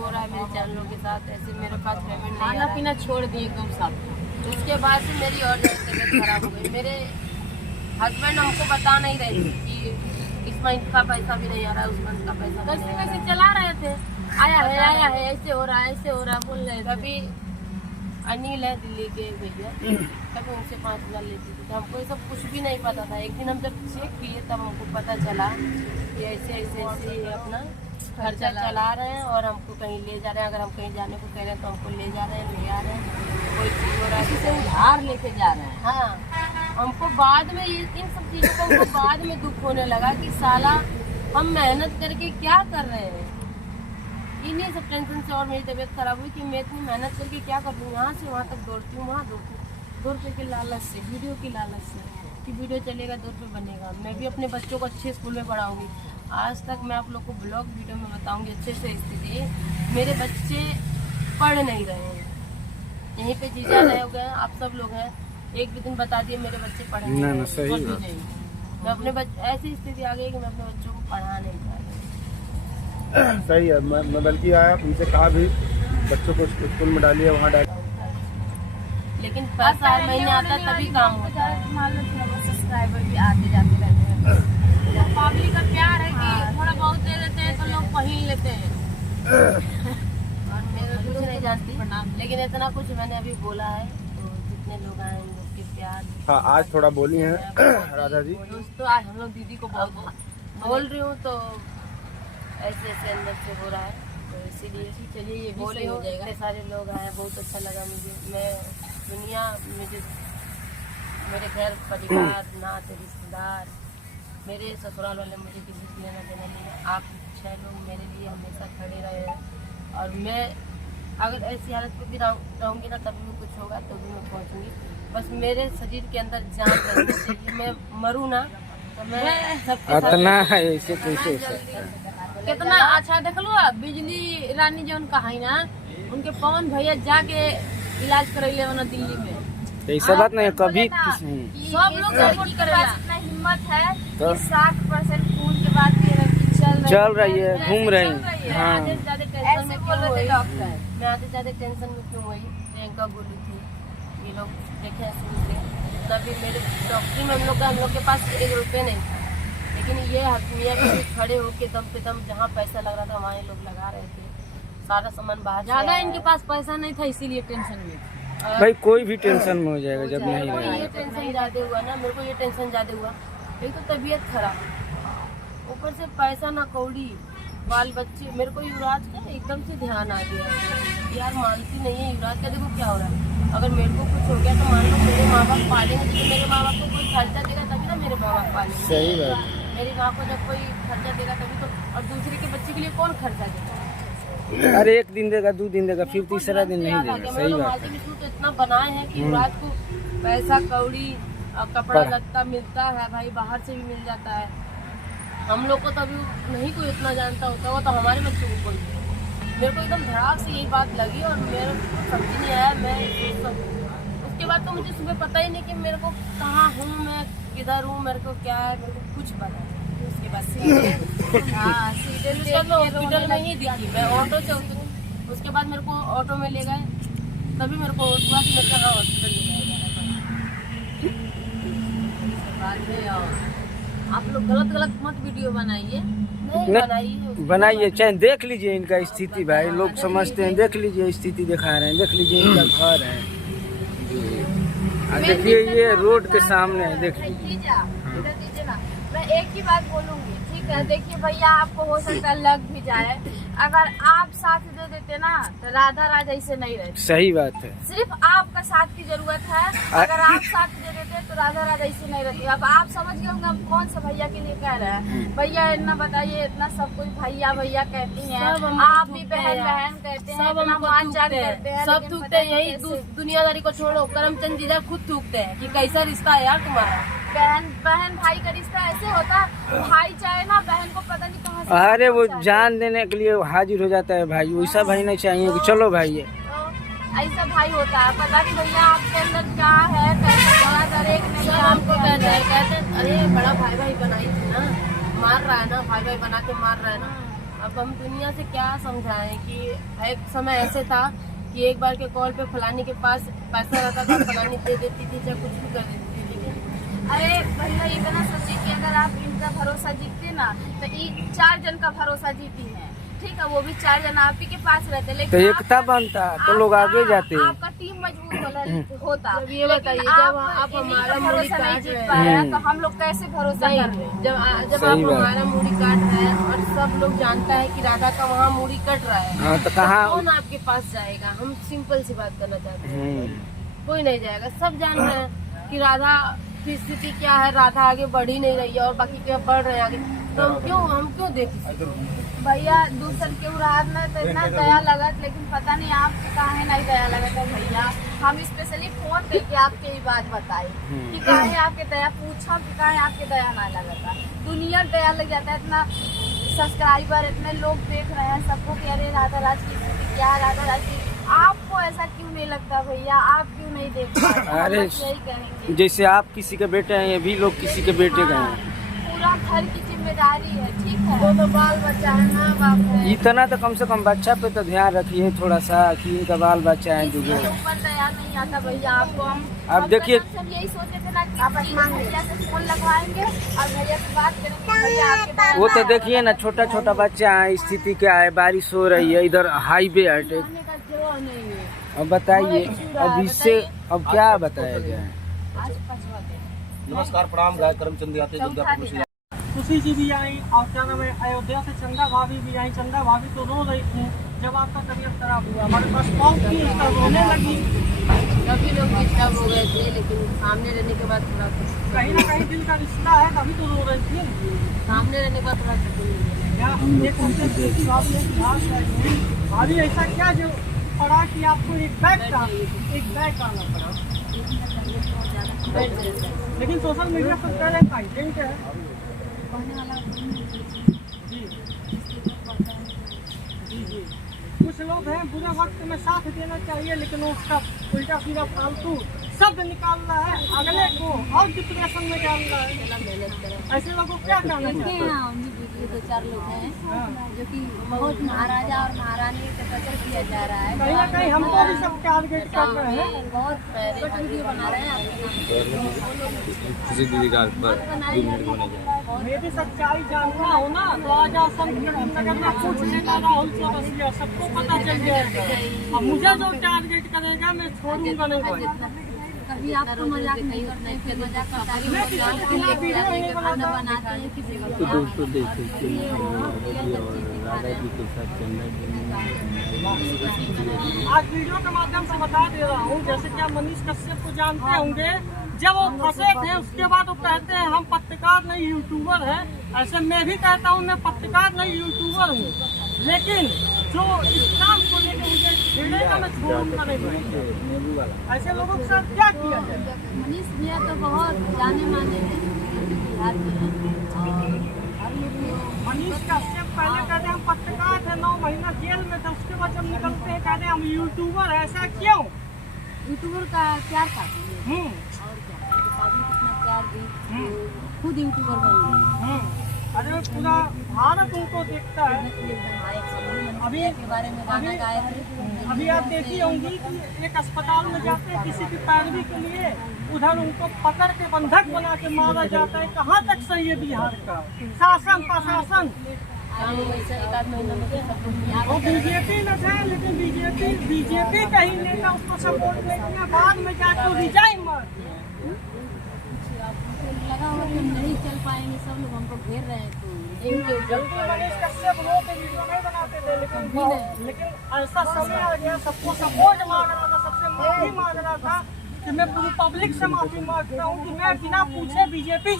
हो रहा है मेरे चैनलों के साथ, ऐसे मेरे पास पेमेंट नहीं खाना पीना छोड़ दिए एकदम सब। उसके बाद से मेरी और तबीयत खराब हो गई। मेरे हस्बैंड हमको बता नहीं रहे थे कि इस मंथ का पैसा भी नहीं आ रहा है, उस मंथ का पैसा भी नहीं आ रहा कैसे है। चला रहे थे, आया है ऐसे हो रहा है ऐसे हो रहा है बोल रहे थे। कभी अनिल है दिल्ली के भैया, कभी उनसे 5,000 लेती थी, तो हमको ये सब कुछ भी नहीं पता था। एक दिन हम जब चेक किए तब हमको पता चला कि ऐसे ऐसे ऐसे ये अपना खर्चा चला रहे हैं और हमको कहीं ले जा रहे हैं। अगर हम कहीं जाने को कह रहे हैं तो हमको ले जा रहे हैं, ले आ रहे हैं, कोई चीज हो रहा है से उधार लेके जा रहे हैं। हाँ, हमको बाद में इन सब चीजों को हमको बाद में दुख होने लगा कि साला हम मेहनत करके क्या कर रहे हैं। इन्हीं सब टेंशन से और मेरी तबीयत खराब हुई कि मैं इतनी मेहनत करके क्या कर लूँ, यहाँ से वहाँ तक दौड़ती हूँ, वहाँ दौड़ती हूँ, 2 रुपये के लालच से, वीडियो की लालच से कि वीडियो चलेगा 2 रुपये बनेगा। मैं भी अपने बच्चों को अच्छे स्कूल में पढ़ाऊंगी। आज तक मैं आप लोग को ब्लॉग वीडियो में बताऊंगी अच्छे से स्थिति। मेरे बच्चे पढ़ नहीं रहे हैं, यहीं पे जीजा रहे हो गए, आप सब लोग हैं, एक भी दिन बता दिए मेरे बच्चे पढ़ नहीं रहे हैं। सही कुछ भी बात। नहीं। मैं अपने ऐसी स्थिति आ गई कि मैं अपने बच्चों को पढ़ा नहीं पा रही। सही है। मैं बल्कि आया उनसे कहा भी बच्चों को स्कूल में डालिए, वहाँ डालिए, लेकिन पैसा हर महीने आता है तभी काम होता है। मान लो थोड़ा बहुत सब्सक्राइबर भी आते जाते रहते हैं। पब्लिक का प्यार है कि थोड़ा बहुत दे देते हैं तो लोग पहन लेते हैं। और मैं कुछ नहीं जानती, लेकिन इतना कुछ मैंने अभी बोला है तो जितने लोग आए उन लोग के प्यार। हाँ आज थोड़ा बोली हैं राधा जी। दोस्तों आज हम लोग दीदी को बहुत बोल रही हूँ तो ऐसे ऐसे अंदर से हो रहा है, तो इसीलिए चलिए ये भी बोली सही हूँ। हो जाएगा। इतने सारे लोग आए, बहुत अच्छा लगा मुझे। मैं दुनिया मुझे, मेरे घर परिवार, नाते रिश्तेदार, मेरे ससुराल वाले मुझे किसी से लेना देना नहीं है। आप 6 लोग मेरे लिए हमेशा खड़े रहे हैं और मैं अगर ऐसी हालत में भी रहूँगी ना तभी भी कुछ होगा तो भी मैं पहुँचूँगी। बस मेरे शरीर के अंदर जान रहनी चाहिए। मैं मरूँ ना तो मैं सबके साथ इतना है ऐसे कैसे कितना अच्छा देख लो। बिजली रानी जो उनका है ना, उनके पवन भैया जाके इलाज करैले ना दिल्ली में। ऐसा बात नहीं है कभी सब लोग सपोर्ट करेला। इतना हिम्मत है तो? कि 60% खून के बाद भी लड़की चल रही है, घूम रही है। हाँ आधे से ज्यादा टेंशन ऐसे में बोल क्यों रहे थे हुई? डॉक्टर। मैं आधे से ज्यादा टेंशन में क्यों हुई? प्रियंका बोली थी, ये लोग देखे शुरू से तभी मेरे डॉक्टरी में हम लोग के पास 1 रुपये नहीं था, लेकिन ये मियाँ भी खड़े होके दम पे दम जहाँ पैसा लग रहा था वहाँ ये लोग लगा रहे थे। सारा सामान बाहर से ज्यादा आया इनके है। पास पैसा नहीं था इसीलिए टेंशन में। भाई कोई भी टेंशन में हो जाएगा जब नहीं मेरे को ये रहेगा। टेंशन ज्यादा हुआ ना, मेरे को ये टेंशन ज्यादा हुआ। एक तो तबीयत खराब, ऊपर से पैसा ना कौड़ी, बाल बच्चे। मेरे को युवराज का एकदम से ध्यान आ गया यार, मानती नहीं है युवराज का। देखो क्या हो रहा है, अगर मेरे को कुछ हो गया तो मान लो मेरे माँ बाप पालेंगे, तो मेरे माँ बाप को कोई खर्चा देगा तभी ना मेरे माँ बाप पालेंगे। सही बात। मेरी माँ को जब कोई खर्चा देगा तभी तो, और दूसरे के बच्चे के लिए कौन खर्चा देगा? अरे 1 दिन देगा, 2 दिन देगा, फिर तीसरा दिन नहीं देगा। सही बात है। तो इतना बनाए हैं कि युवराज को पैसा कौड़ी और कपड़ा लत्ता मिलता है, भाई बाहर से भी मिल जाता है। हम लोग को तो अभी नहीं कोई इतना जानता होता, वो तो हमारे बच्चों को बोल दिया। मेरे को एकदम धड़ाक से यही बात लगी और मेरे को समझ नहीं आया। मैं उसके बाद तो मुझे सुबह पता ही नहीं कि मेरे को कहाँ हूँ, मैं किधर हूँ, मेरे को क्या है, मेरे को कुछ पता नहीं। उसके बाद हॉस्पिटल में ही दिखी, मैं ऑटो से उतरी, उसके बाद मेरे को ऑटो में ले गए, तभी मेरे को हुआ कि मेरे को हाँ हॉस्पिटल ले जाया। आप लोग गलत मत वीडियो बनाइए। नहीं बनाइए, चाहे देख लीजिए इनका स्थिति। भाई लोग समझते हैं, देख लीजिए स्थिति दिखा रहे हैं, देख लीजिए इनका घर है। देखिए ये रोड के सामने है, देख लीजिए। इधर दीजिए ना, मैं एक ही बात बोलूंगी, ठीक है? देखिए भैया, आपको हो सकता है लग भी जाए, अगर आप साथ दे देते ना तो राधा राजा ऐसे नहीं रहती। सही बात है। सिर्फ आपका साथ की जरूरत है। अगर आप साथ दे देते तो राधा राजा ऐसे नहीं रहती। अब आप समझ गए होंगे हम कौन सा भैया के लिए कह रहे हैं। भैया इतना बताइए, इतना सब कुछ भैया भैया कहती हैं, आप भी बहन बहन कहते हैं, सब इतना मान जान करते हैं, सब लेकिन थूकते पता हैं। नहीं यही कैसे। दुनियादारी को छोड़ो, करमचंद जीजा खुद थूकते हैं कि कैसा रिश्ता है यार तुम्हारा। बहन भाई का रिश्ता ऐसे होता है, भाई चाहे ना बहन को पता नहीं कहाँ से अरे वो पहुंचा दे। जान देने के लिए हाजिर हो जाता है भाई। वैसा भाई नहीं चाहिए कि चलो भाई ये तो ऐसा भाई होता है, पता नहीं भैया आपके अंदर क्या है, कैसे बड़ा दरेक नहीं सब है हमको आपके कहते अंदर। हैं अरे बड़ा भाई भाई बनाई थी ना, मार रहा है ना, भाई भाई बना के मार रहा है ना। अब हम दुनिया से क्या समझाएं कि एक समय ऐसे था कि एक बार के कॉल पे फलानी के पास पैसा रहता था, फलानी दे देती थी, चाहे कुछ भी कर देती थी। लेकिन अरे भैया इतना सोचिए कि अगर आप इनका भरोसा जीतते ना तो ये 4 जन का भरोसा जीती है, ठीक है, वो भी 4 जन आप ही के पास रहते, लेकिन तो एकता बनता तो लोग आगे जाते। आपका टीम मजबूत होता। जब ये बताइए, जब आप हमारा मूड़ी काट रहे हैं तो हम लोग कैसे भरोसा कर रहे हैं? जब आप सही बात। हमारा मूड़ी काट रहे हैं और सब लोग जानता है कि राधा का वहाँ मूड़ी कट रहा है, हाँ तो कहाँ कौन आपके पास जाएगा? हम सिंपल सी बात करना चाहते हैं, कोई नहीं जाएगा। सब जान रहे हैं कि राधा की स्थिति क्या है, राधा आगे बढ़ ही नहीं रही है और बाकी क्या बढ़ रहे हैं आगे, तो हम क्यों देखें? भैया दूसर के उड़ाद में तो इतना दया लगत, लेकिन पता नहीं आपको काहे नहीं दया लगत है भैया। हम स्पेशली फोन करके आपके ही बात बताई कि काहे आपके दया पूछा कि काहे आपके दया ना लगता। दुनिया दया लग जाता है, इतना सब्सक्राइबर इतने लोग देख रहे हैं, सबको कह रहे राधा राज की स्थिति क्या है, राधा राज की। आपको ऐसा क्यों नहीं लगता भैया? आप क्यों नहीं देख पाते? अरे यही कहेंगे, जैसे आप किसी के बेटे हैं, ये भी लोग किसी के बेटे का हैं। पूरा घर की जिम्मेदारी है, ठीक है। वो तो बाल बच्चा है, माँ बाप है। इतना तो कम से कम बच्चा पे तो ध्यान रखिए थोड़ा सा कि इनका बाल बच्चा है जो इसके ऊपर दया नहीं आता भैया आपको। अब देखिए, हम यही सोचे थे ना कि भैया से फोन लगवाएंगे और भैया से बात करेंगे, भैया आपके पास वो तो देखिए ना, छोटा छोटा बच्चा है, स्थिति क्या है, बारिश हो रही है, इधर हाईवे है। खाने का जगह नहीं है। अब बताइए, अब इससे अब क्या बताया जाए? नमस्कार, प्रणाम। गाय करमचंद यादव दुर्गापुर से। खुशी जी भी आई और क्या नाम है, अयोध्या से चंदा भाभी भी आई। चंदा भाभी तो रो रही थी जब आपका तबीयत खराब हुआ, हमारे पास कॉल की उसका रोने लगी। सभी लोग डिस्टर्ब हो गए थे, लेकिन सामने रहने के बाद थोड़ा कहीं ना कहीं दिल का रिश्ता है, तभी तो रो रही थी। सामने रहने के बाद थोड़ा सुकून मिला। या एक हफ्ते से भाभी है कि हाथ आई हुई। भाभी ऐसा क्या जो पड़ा कि आपको एक बैग आना पड़ा? लेकिन सोशल मीडिया पर कह रहे हैं कंटेंट है जी जी जी। कुछ लोग हैं बुरे वक्त में साथ देना चाहिए, लेकिन उसका उल्टा सीधा फालतू शब्द निकाल रहा है, अगले को और डिप्रेशन में डाल रहा है। ऐसे लोगों को क्या कहना चाहिए? 2-4 लोग हैं जो कि बहुत महाराजा और महारानी का कदर किया जा रहा है। कहीं ना कहीं हमको भी सब टारगेट कर रहे हैं। बहुत वीडियो बना रहे हैं मैं भी सच्चाई जानना हो ना, तो आज आप संत नगर में पूछ लेना राहुल चौरसिया, सबको पता चल जाएगा। अब मुझे जो टारगेट करेगा मैं छोड़ूंगा नहीं भाई। कभी आपको मजाक नहीं करते हैं, फिर मजाक करता है कि खाना बनाते हैं किसी आज वीडियो के माध्यम से बता दे रहा हूँ, जैसे कि आप मनीष कश्यप को जानते होंगे, जब वो फंसे थे उसके बाद वो कहते हैं हम पत्रकार नहीं यूट्यूबर हैं। ऐसे मैं भी कहता हूँ मैं पत्रकार नहीं यूट्यूबर हूँ, लेकिन जो इस काम को लेकर मुझे छेड़ेगा मैं छोड़ूंगा नहीं। ऐसे लोगों के साथ क्या किया जाए? मनीष भैया तो बहुत जाने माने हैं बिहार के हैं। मनीष कश्यप पहले कहते हैं हम पत्रकार थे, 9 महीना जेल में थे, उसके बाद जब निकलते हैं कहते हैं हम यूट्यूबर हैं। ऐसा क्यों? यूट्यूबर का प्यार था हम्म और क्या, पब्लिक इतना प्यार दी, खुद यूट्यूबर बन गए। अरे पूरा भारत उनको देखता है। अभी के बारे में गाना गाए थे। अभी आप देखी होंगी कि एक अस्पताल में जाते हैं किसी की पैरवी के लिए, उधर उनको पकड़ के बंधक बना के मारा जाता है। कहाँ तक सही है बिहार का शासन प्रशासन? वो बीजेपी में थे, लेकिन बीजेपी का ही नेता उसको सपोर्ट नहीं किया, बाद में जाकर रिजाइन मार दिया। लगा हुआ कि हम नहीं चल पाएंगे, सब लोग हमको घेर रहे हैं, तो मनीष कश्यप रो के वीडियो नहीं बनाते थे, लेकिन ऐसा समय आ गया, सबको सपोर्ट मांग रहा था, सबसे माफी मांग रहा था कि मैं पूरी पब्लिक से माफी मांगता हूँ कि मैं बिना पूछे बीजेपी